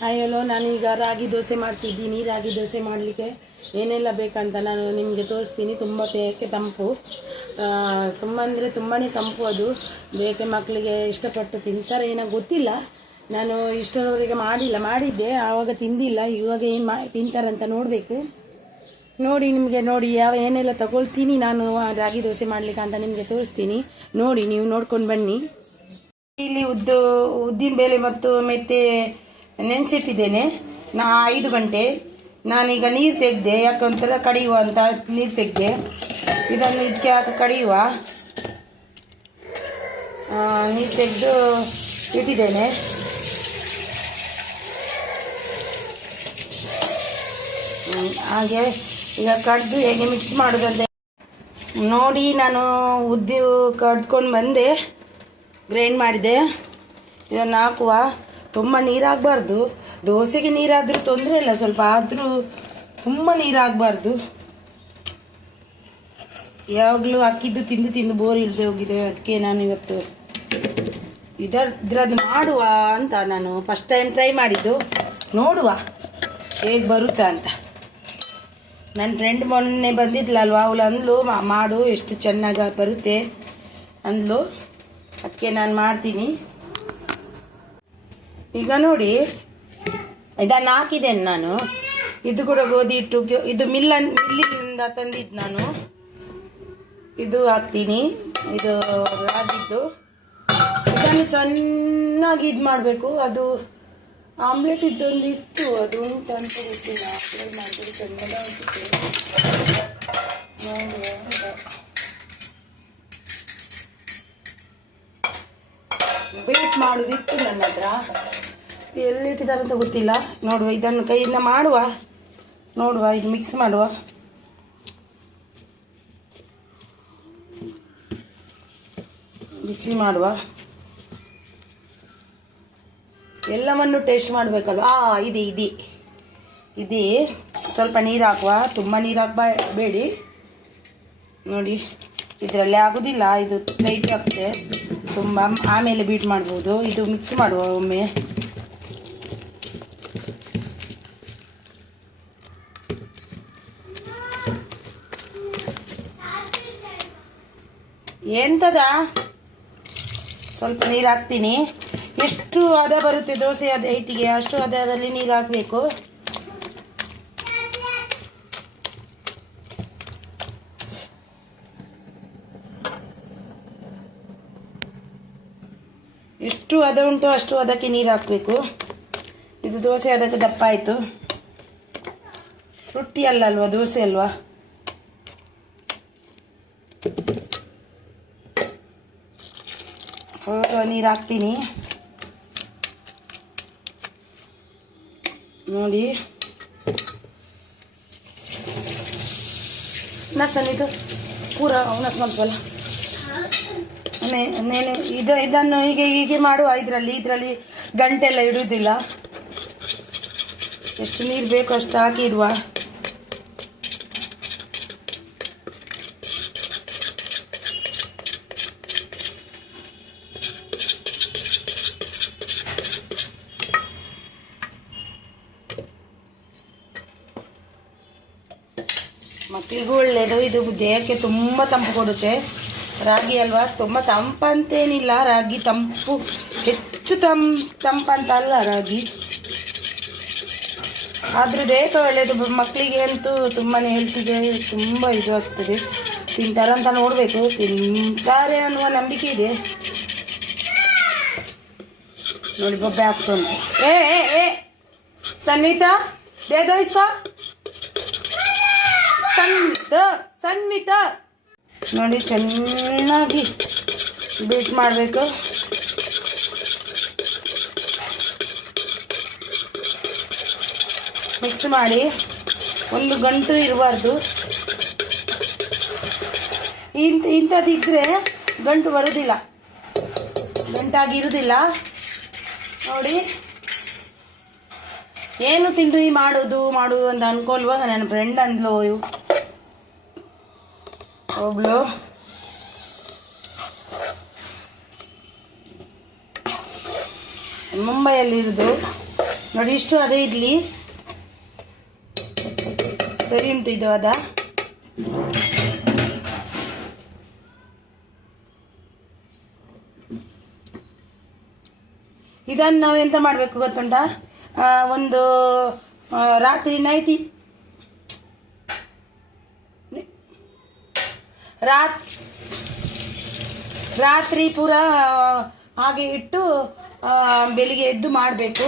Hi hello ನಾನೀಗ ರಾಗಿ ದೋಸೆ ಮಾಡ್ತಿದ್ದೀನಿ. ರಾಗಿ ದೋಸೆ ಮಾಡಲಿಕ್ಕೆ ಏನೆಲ್ಲ ಬೇಕಂತ ನಾನು ನಿಮಗೆ ತೋರಿಸ್ತೀನಿ. ತುಂಬ ತೇಕೆ ತಂಪು. ತುಂಬ ಅಂದರೆ ತುಂಬಾ ತಂಪು ಅದು. ಬೇಕೆ ಮಕ್ಕಳಿಗೆ ಇಷ್ಟಪಟ್ಟು ತಿಂತಾರೆ. ಏನೋ ಗೊತ್ತಿಲ್ಲ. ನಾನು ಇಷ್ಟರವರೆಗೆ ಮಾಡಿಲ್ಲ. ಮಾಡಿದ್ದೆ. ಆವಾಗ ತಿಂದಿಲ್ಲ. ಇವಾಗ ಏನು ಮಾ, ತಿಂತಾರಂತ ನೋಡಬೇಕು. ನೋಡಿ ನಿಮಗೆ ನೋಡಿ ಯಾವ ಏನೆಲ್ಲ ತಗೊಳ್ತೀನಿ ನಾನು ರಾಗಿ ದೋಸೆ ಮಾಡಲಿಕ್ಕೆ ಅಂತ ನಿಮಗೆ ತೋರಿಸ್ತೀನಿ. ನೋಡಿ ನೀವು ನೋಡ್ಕೊಂಡು ಬನ್ನಿ. ಇಲ್ಲಿ ಉದ್ದು, ಉದ್ದಿನ ಬೇಳೆ ಮತ್ತು ಮೆತ್ತೆ ನೆನೆಸಿಟ್ಟಿದ್ದೇನೆ. ನಾ ಐದು ಗಂಟೆ. ನಾನೀಗ ನೀರು ತೆಗೆದೆ ಯಾಕಂತಾರೆ ಕಡಿಯುವ ಅಂತ ನೀರು ತೆಗೆದೆ. ಇದನ್ನು ಇದಕ್ಕೆ ಹಾಕಿ ಕಡಿಯುವ. ನೀರು ತೆಗೆದು ಇಟ್ಟಿದ್ದೇನೆ. ಹಾಗೆ ಈಗ ಕಡ್ದು ಹೇಗೆ ಮಿಕ್ಸ್ ಮಾಡೋದಂತೆ ನೋಡಿ ನಾನು ಉದ್ದಿ ಕಡ್ಕೊಂಡು ಬಂದೆ. ಗ್ರೈಂಡ್ ಮಾಡಿದೆ ಇದನ್ನು ಹಾಕುವ. ತುಂಬ ನೀರಾಗಬಾರ್ದು. ದೋಸೆಗೆ ನೀರಾದರೂ ತೊಂದರೆ ಇಲ್ಲ, ಸ್ವಲ್ಪ ಆದರೂ ತುಂಬ ನೀರಾಗಬಾರ್ದು. ಯಾವಾಗಲೂ ಅಕ್ಕಿದ್ದು ತಿಂದು ತಿಂದು ಬೋರ್ ಇಲ್ಲದೆ ಹೋಗಿದೆ, ಅದಕ್ಕೆ ನಾನು ಇವತ್ತು ಇದರ ಇದ್ರದ್ದು ಮಾಡುವ ಅಂತ ನಾನು ಫಸ್ಟ್ ಟೈಮ್ ಟ್ರೈ ಮಾಡಿದ್ದು. ನೋಡುವ ಹೇಗೆ ಬರುತ್ತಾ ಅಂತ. ನನ್ನ ಫ್ರೆಂಡ್ ಮೊನ್ನೆ ಬಂದಿದ್ಲಲ್ವ, ಅವಳು ಅಂದ್ಲು ಮಾಡು, ಎಷ್ಟು ಚೆನ್ನಾಗಿ ಬರುತ್ತೆ. ಅಂದ್ಲು. ಅದಕ್ಕೆ ನಾನು ಮಾಡ್ತೀನಿ. ಈಗ ನೋಡಿ, ಇದನ್ನು ಹಾಕಿದ್ದೇನೆ ನಾನು. ಇದು ಕೂಡ ಗೋಧಿ ಹಿಟ್ಟು ಇದು ಮಿಲ್ಲ ಮಿಲ್ಲಿನಿಂದ ತಂದಿದ್ದು ನಾನು. ಇದು ಹಾಕ್ತೀನಿ. ಇದು ರಾಗಿದ್ದು ಇದನ್ನು ಚೆನ್ನಾಗಿ ಇದು ಮಾಡಬೇಕು. ಅದು ಆಮ್ಲೆಟ್ ಇದ್ದೊಂದು ಇತ್ತು. ಅದು ಉಂಟು ಅಂತ ಗೊತ್ತಿಲ್ಲ. ಆಮ್ಲೆಟ್ ಮಾಡಿದ್ರೆ ವೇಟ್ ಮಾಡೋದಿತ್ತು ನನ್ನ ಹತ್ರ ಎಲ್ಲಿಟ್ಟಿದ್ದಾರೆ ಅಂತ ಗೊತ್ತಿಲ್ಲ. ನೋಡುವ, ಇದನ್ನು ಕೈಯಿಂದ ಮಾಡುವ. ನೋಡುವ, ಇದು ಮಿಕ್ಸ್ ಮಾಡುವ. ಮಿಕ್ಸಿ ಮಾಡುವ. ಎಲ್ಲವನ್ನು ಟೇಸ್ಟ್ ಮಾಡಬೇಕಲ್ವ? ಆ, ಇದೆ ಇದೆ. ಇದೆ. ಸ್ವಲ್ಪ ನೀರು ಹಾಕುವ. ತುಂಬ ನೀರು ಹಾಕಬೇಡಿ ಬೇಡಿ. ನೋಡಿ, ಇದರಲ್ಲಿ ಆಗೋದಿಲ್ಲ. ಇದು ಟೈಟ್ ಆಗ್ತದೆ ತುಂಬ, ಆಮೇಲೆ ಬೀಟ್ ಮಾಡ್ಬೋದು. ಇದು ಮಿಕ್ಸ್ ಮಾಡುವ ಒಮ್ಮೆ. ಎಂತದ? ಸ್ವಲ್ಪ ನೀರು ಹಾಕ್ತೀನಿ. ಎಷ್ಟು ಹದ ಬರುತ್ತೆ ದೋಸೆ ಅದ ಹಿಟ್ಟಿಗೆ ಅಷ್ಟು ಹದದಲ್ಲಿ ನೀರು ಹಾಕಬೇಕು. ಎಷ್ಟು ಹದ ಉಂಟು ಅಷ್ಟು ಅದಕ್ಕೆ ನೀರು ಹಾಕಬೇಕು. ಇದು ದೋಸೆ ಅದಕ್ಕೆ ದಪ್ಪ ಆಯಿತು. ರೊಟ್ಟಿ ಅಲ್ಲ ದೋಸೆ ಅಲ್ವಾ ಸ್ವಲ್ಪ ನೀರು ಹಾಕ್ತೀನಿ ನೋಡಿ. ನಸನ್ ಇದು ಪೂರ ಮಲ್ಪಲ್ಲ ನೇನೆ ಇದು ಇದನ್ನು ಹೀಗೆ ಹೀಗೆ ಮಾಡುವ ಇದರಲ್ಲಿ ಇದರಲ್ಲಿ ಗಂಟೆಲ್ಲ ಇಡುವುದಿಲ್ಲ ಎಷ್ಟು ನೀರು ಬೇಕು ಅಷ್ಟು ಹಾಕಿ ಇಡುವ. ಮಕ್ಕಳಿಗೂ ಒಳ್ಳೆಯದು ಇದು ದೇಹಕ್ಕೆ ತುಂಬ ತಂಪು ಕೊಡುತ್ತೆ. ರಾಗಿ ಅಲ್ವಾ? ತುಂಬ ತಂಪಂತೇನಿಲ್ಲ. ರಾಗಿ ತಂಪು, ಹೆಚ್ಚು ತಂ ತಂಪಂತ ಅಲ್ಲ ರಾಗಿ. ಆದರೂ ದೇಹಕ್ಕೆ ಒಳ್ಳೆಯದು ಮಕ್ಕಳಿಗೆ ಅಂತೂ ತುಂಬಾ ಹೆಲ್ತಿಗೆ ತುಂಬ ಇದು ಆಗ್ತದೆ. ಅಂತ ನೋಡಬೇಕು. ತಿಂತಾರೆ ಅನ್ನುವ ನಂಬಿಕೆ ಇದೆ. ನೋಡಿ, ಬೊಬ್ಬೆ ಆಗ್ತು ಏ ಏ ಏ ಸನ್ವಿತಾ ದೇದೋ ಇಸ್ಕೋ ಸನ್ವಿತ ಸನ್ವಿತ ನೋಡಿ, ಚೆನ್ನಾಗಿ ಬೀಟ್ ಮಾಡಬೇಕು. ಮಿಕ್ಸ್ ಮಾಡಿ. ಒಂದು ಗಂಟು ಇರಬಾರ್ದು. ಇಂಥ ಇಂಥದ್ದಿದ್ದರೆ ಗಂಟು ಬರೋದಿಲ್ಲ. ಗಂಟಾಗಿ ಇರೋದಿಲ್ಲ. ನೋಡಿ. ಏನು ತಿಂಡಿ ಮಾಡೋದು ಮಾಡೋದು ಅಂತ ಅನ್ಕೊಲ್ವಾಗ ನನ್ನ ಫ್ರೆಂಡ್ ಅಂದ್ಲು ಒಬ್ಳು ಮುಂಬೈಯಲ್ಲಿ ಇರೋದು ನೋಡಿ, ಇಷ್ಟು ಅದೇ ಇಡ್ಲಿ ಸರಿ ಉಂಟು, ಇದು ಅದ. ಇದನ್ನು ನಾವು ಎಂತ ಮಾಡಬೇಕು ಗೊತ್ತುಂಟ? ಒಂದು ರಾತ್ರಿ ನೈಟಿ ರಾತ್ ರಾತ್ರಿ ಪೂರ ಹಾಗೆ ಇಟ್ಟು ಬೆಳಿಗ್ಗೆ ಎದ್ದು ಮಾಡಬೇಕು.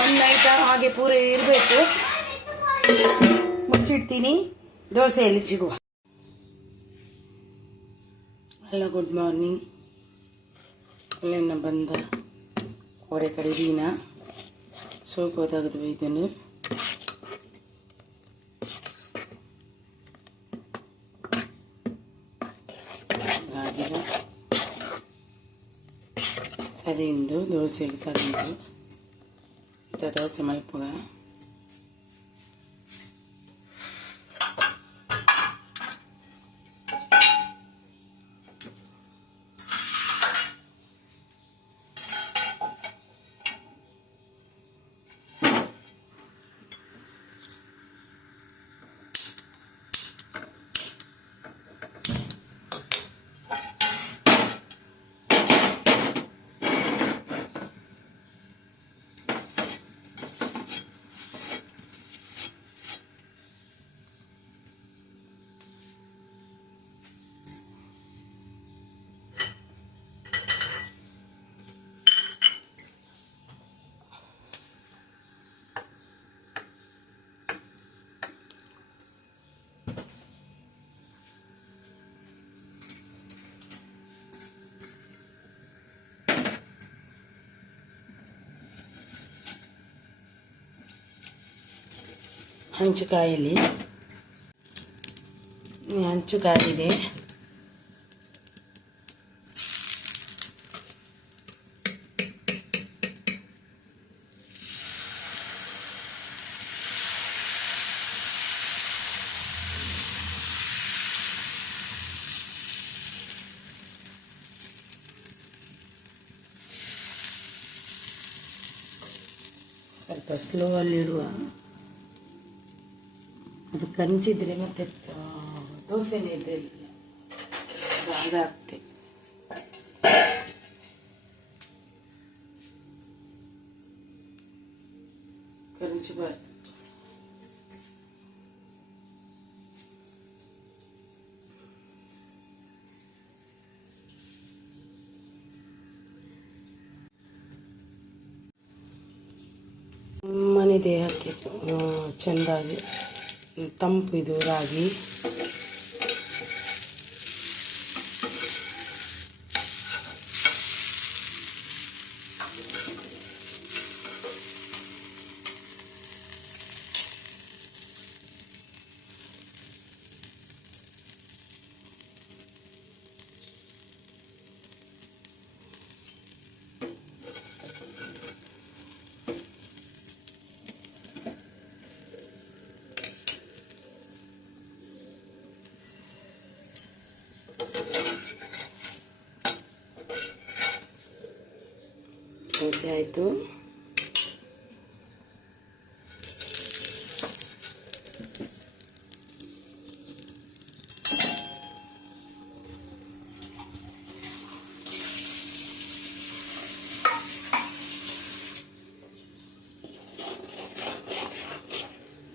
ಒಂದು ನೈಟ್ ಹಾಗೆ ಪೂರ ಇರಬೇಕು. ಮುಚ್ಚಿಡ್ತೀನಿ. ದೋಸೆಯಲ್ಲಿ ಸಿಗುವ. ಹಲೋ ಗುಡ್ ಮಾರ್ನಿಂಗ್ ಅಲ್ಲೇನ ಬಂದ ಕಡೆ ದಿನ ಸೋಕು ತೆಗೆದು ಒಯ್ದನು ಸರಿಯುಂಡು ದೋಸೆಗೆ ಸರಿಯುಂಡು ಇತ್ತ ದೋಸೆ ಮಲ್ಪುಗ ಹಂಚು ಕಾಯಿಲಿ ಈ ಹಂಚು ಕಾಯಿದೆ ಸ್ವಲ್ಪ ಸ್ಲೋ ಅಲ್ಲಿ ಇಡುವ ಅದು ಕಂಚಿದ್ರೆ ಮತ್ತೆ ದೋಸೆನೇ ಇದೆಲ್ಲ ಅದಾಗ್ತೆ ಕಂಚಬಾರ್ದು ಮನೆ ದೇಹಕ್ಕೆ ಚೆಂದಾಗಿ. ತಂಪು ಇದು ರಾಗಿ. ದೋಸೆ ಆಯಿತು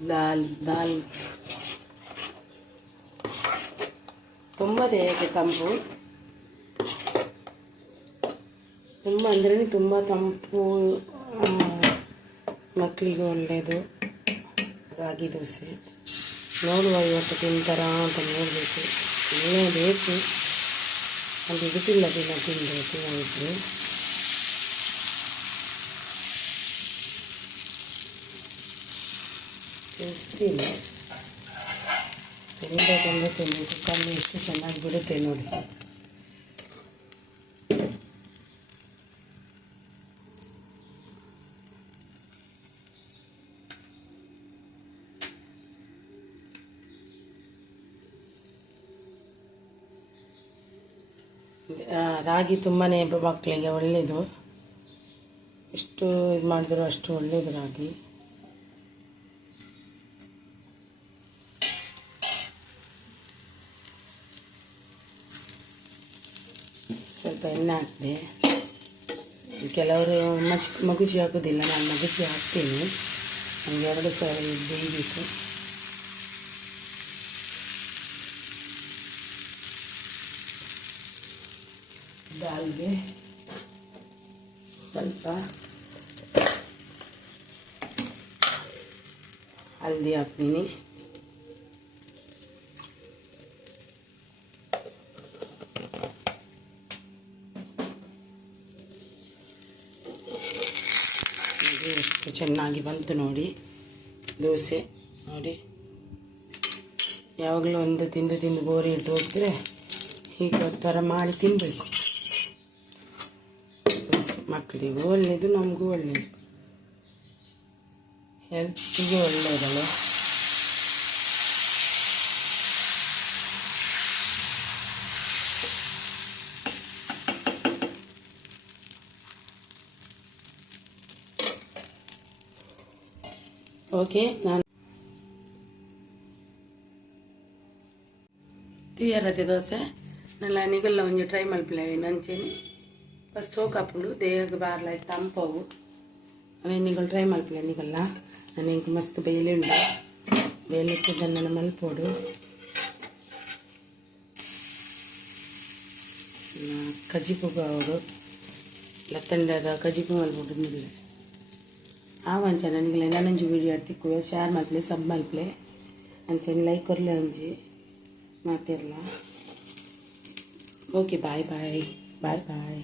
ದಾಲ್ ದಾಲ್. ತುಂಬ ದೇಹಕ್ಕೆ ತಂಪು. ತುಂಬ ಅಂದ್ರೆ ತುಂಬ ತಂಪು ಆ, ಮಕ್ಕಳಿಗೆ ಒಳ್ಳೆಯದು ರಾಗಿ ದೋಸೆ. ನೋಡುವ ಇವತ್ತು ತಿಂತಾರ ಅಂತ ನೋಡಬೇಕು. ಒಳ್ಳೆಯ ಬೇಕು. ಅಲ್ಲಿ ಇಡುತ್ತಿಲ್ಲ ದಿನ ತಿಂದು ತಿನ್ನೋದು ತಿಳಿಸ್ತಿಲ್ಲ ತಿನ್ನಬೇಕಂದ್ರೆ ತಿನ್ನಬೇಕು ಕಮ್ಮಿ ಎಷ್ಟು ಚೆನ್ನಾಗಿ ಬಿಡುತ್ತೆ ನೋಡಿ. ರಾಗಿ ತುಂಬಾ ಮಕ್ಕಳಿಗೆ ಒಳ್ಳೆಯದು ಎಷ್ಟು ಇದು ಮಾಡಿದ್ರು ಅಷ್ಟು ಒಳ್ಳೆಯದು ರಾಗಿ. ಸ್ವಲ್ಪ ಎಣ್ಣೆ ಹಾಕಿದೆ. ಕೆಲವರು ಮಚ್ ಮಗುಚಿ ಹಾಕೋದಿಲ್ಲ, ನಾನು ಮಗುಚಿ ಹಾಕ್ತೀನಿ. ನನಗೆ ಎರಡು ಸಾವಿರ ಬೇಯಬೇಕು ದಾಲ್ಗೆ ಸ್ವಲ್ಪ ಹಲ್ದಿ ಹಾಕ್ತೀನಿ. ಎಷ್ಟು ಚೆನ್ನಾಗಿ ಬಂತು ನೋಡಿ, ದೋಸೆ ನೋಡಿ. ಯಾವಾಗಲೂ ಒಂದು ತಿಂದು ತಿಂದು ಬೋರಿ ಇಟ್ಟು ಹೋಗ್ತಾರೆ ಹೀಗೆ ಥರ ಮಾಡಿ ತಿನ್ನಬೇಕು ಮಕ್ಕಳಿಗೂ ಒಳ್ಳೆಯದು ನಮಗೂ ಒಳ್ಳೆಯದು ಹೆಲ್ತಿಗೆ ಒಳ್ಳೆಯದಲ್ಲ ಓಕೆ ನಾನು ಟೀ தீயறது ದೋಸೆ நல்லா ನಿಗಲ್ಲ கொஞ்சம் ಟ್ರೈ மல்பில் நஞ்சேன்னு ಸೋಕಾಪುಂಡು ದೇಹಕ್ಕೆ ಬಾರ್ಲಾಯ್ತು ತಂಪವು ಅವೆನ್ನಿಗಳು ಟ್ರೈ ಮಲ್ಪಲ ಎನ್ನಿಗಲ್ಲ ನಾನು ಹೆಂಗೆ ಮಸ್ತ್ ಬೇಲೆ ಉಂಡು ಬೇಲೆ ನಾನು ಮಲ್ಪೋಡು ಕಜಿಪುಗ ಅವರು ಲತ್ತಂಡದ ಕಜಿಪು ಮಲ್ಬಿಟ್ಟು ನಿಲ್ಲ ಆ ಅಂಚೆ ನನಗೆ ನಾನಂಜು ವೀಡಿಯೋ ತಿಕ್ಕುವೆ ಶೇರ್ ಮಲ್ಪಲೆ ಸಬ್ ಮಲ್ಪಲೆ ಅಂಚೆ ಲೈಕ್ ಕೊರ್ಲೆ ಅಂಜಿ ಮಾತಿರಲ್ಲ ಓಕೆ ಬಾಯ್ ಬಾಯ್ ಬಾಯ್ ಬಾಯ್